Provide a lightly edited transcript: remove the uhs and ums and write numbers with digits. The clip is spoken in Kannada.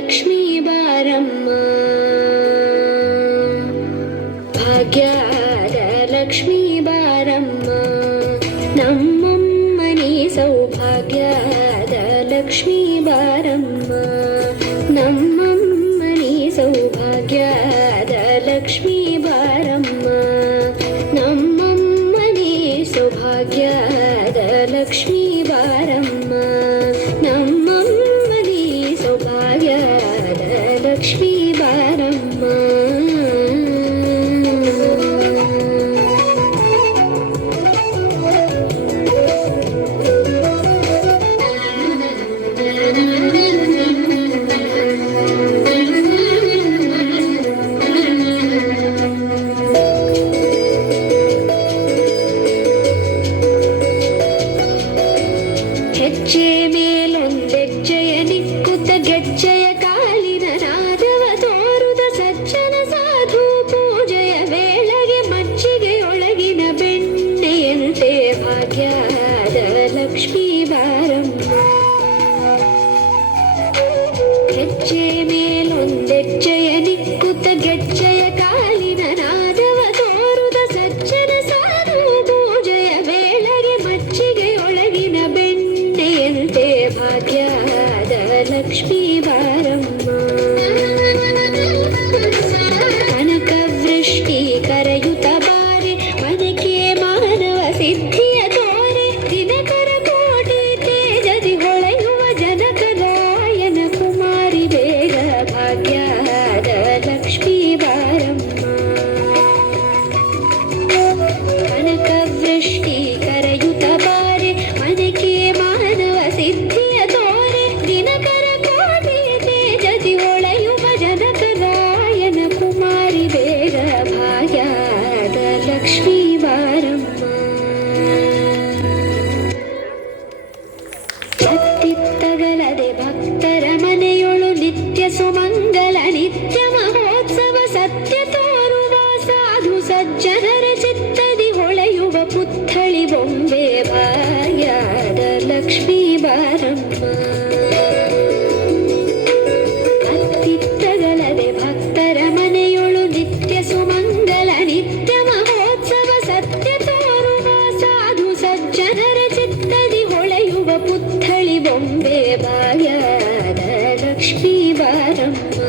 ಲಕ್ಷ್ಮೀ ಬಾರಮ್ಮ, ಭಾಗ್ಯದ ಲಕ್ಷ್ಮೀ ಬಾರಮ್ಮ, ನಮ್ಮಮ್ಮನಿ ಸೌಭಾಗ್ಯದ ಲಕ್ಷ್ಮೀ ಬಾರಮ್ಮ, ನಮ್ಮಮ್ಮನಿ ಸೌಭಾಗ್ಯದ ಲಕ್ಷ್ಮೀ ಬಾರಮ್ಮ, ನಮ್ಮಮ್ಮನಿ ಸೌಭಾಗ್ಯದ ಲಕ್ಷ್ಮೀ ಬಾರಮ್ಮ, ನಮ್ಮಮ್ಮನಿ ಸೌಭಾಗ್ಯದ ಲಕ್ಷ್ಮೀ ಬಾರಮ್ಮ. ಹೆಜ್ಜೆ ಮೇಲೊಂದೆಜ್ಜೆಯ ನಿಕ್ಕುತ್ತ ಗೆಜ್ಜೆಯ ಕಾಲಿನ ನಾದವ ತೋರುದ ಸಜ್ಜನ ಸಾಧು ಪೂಜೆಯ ವೇಳೆಗೆ ಮಜ್ಜಿಗೆಯೊಳಗಿನ ಬೆಣ್ಣೆಯಂತೆ ಭಾಗ್ಯದ ಲಕ್ಷ್ಮೀ ಬಾರಮ್ಮ. ಹೆಜ್ಜೆ ಮೇಲೊಂದೆಜ್ಜೆಯ ನಿಕ್ಕುತ್ತ ಗೆಜ್ಜೆಯ ಕಾಲಿನ ನಾದವ ತೋರುದ ಸಜ್ಜನ ಸಾಧು ಪೂಜೆಯ ವೇಳೆಗೆ ಮಜ್ಜಿಗೆಯೊಳಗಿನ ಬೆಣ್ಣೆಯಂತೆ ಭಾಗ್ಯದ ಲಕ್ಷ್ಮೀ ಬಾರಮ್ಮ. ಕನಕ ವೃಷ್ಟಿ ಕರೆಯುತ್ತ ಬಾರೆ ಮನಕೆ ಮಾನವ ಸಿದ್ಧಿಯ ತೋರೆ, ದಿನಕರ ಕೋಟಿ ತೇಜದಿ ಹೊಳೆಯುವ ಜನಕರಾಯನ ಕುಮಾರಿ ಬೇಗ ಭಾಗ್ಯದ ಲಕ್ಷ್ಮೀ ಬಾರಮ್ಮ. ಕನಕ ವೃಷ್ಟಿ ಕರೆಯುತ್ತ ಬಾರೆ ಮನಕೆ ಮಾನವ ಸಿದ್ಧಿಯ ತೋರೆ, ದಿನಕರ ಕೋಟಿ ತೇಜದಿ ಹೊಳೆಯುವ ಜನಕರಾಯನ ಕುಮಾರಿ ಬೇಗ ಭಾಗ್ಯದ ಲಕ್ಷ್ಮೀ ಬಾರಮ್ಮ. ಅತ್ತಿತ್ತಗಲದೆ ಭಕ್ತರ ಮನೆಯೊಳು ನಿತ್ಯ ಸುಮಂಗಲ ನಿತ್ಯ ಮಹೋತ್ಸವ, ಸತ್ಯ ತೋರುವ ಸಾಧು ಸಜ್ಜನರ ಚಿತ್ತದಿ ಹೊಳೆಯುವ ಪುತ್ಥಳಿ ಬೊಂಬೆ ಭಾಗ್ಯದ ಲಕ್ಷ್ಮೀ ಬಾರಮ್ಮ. ಅತ್ತಿತ್ತಗಲದೆ ಭಕ್ತರ ಮನೆಯೊಳು ನಿತ್ಯ ಸುಮಂಗಲ ನಿತ್ಯ ಮಹೋತ್ಸವ, ಸತ್ಯ ತೋರುವ ಸಾಧು ಸಜ್ಜನರ ಚಿತ್ತದಿ ಹೊಳೆಯುವ ಪುತ್ಥಳಿ ಬೊಂಬೆ ಭಾಗ್ಯದ ಲಕ್ಷ್ಮೀ ಬಾರಮ್ಮ.